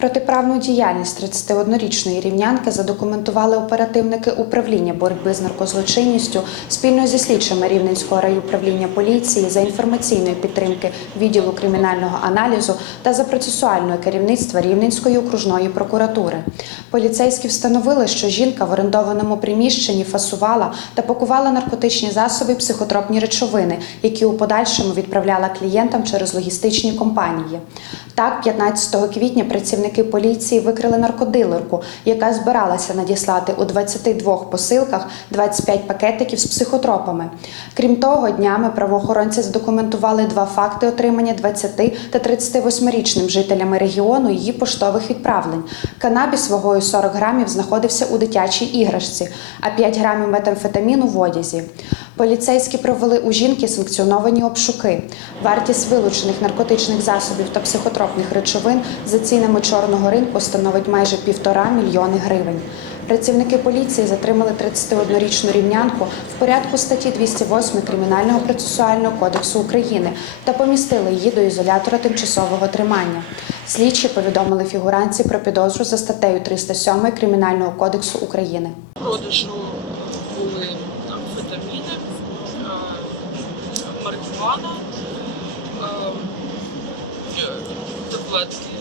Протиправну діяльність 31-річної рівнянки задокументували оперативники управління боротьби з наркозлочинністю спільно зі слідчими Рівненського райуправління поліції за інформаційної підтримки відділу кримінального аналізу та за процесуального керівництва Рівненської окружної прокуратури. Поліцейські встановили, що жінка в орендованому приміщенні фасувала та пакувала наркотичні засоби і психотропні речовини, які у подальшому відправляла клієнтам через логістичні компанії. Так, 15 квітня працівники поліції викрили наркодилерку, яка збиралася надіслати у 22 посилках 25 пакетиків з психотропами. Крім того, днями правоохоронці задокументували два факти отримання 20 та 38-річним жителями регіону її поштових відправлень. Канабіс вагою 40 грамів знаходився у дитячій іграшці, а 5 грамів метамфетаміну в одязі. Поліцейські провели у жінки санкціоновані обшуки. Вартість вилучених наркотичних засобів та психотропних речовин за цінами чорного ринку становить майже півтора мільйони гривень. Працівники поліції затримали 31-річну рівнянку в порядку статті 208 Кримінального процесуального кодексу України та помістили її до ізолятора тимчасового тримання. Слідчі повідомили фігуранці про підозру за статтею 307 Кримінального кодексу України. продажу були амфетаміни, марихуана, е, е, таблетки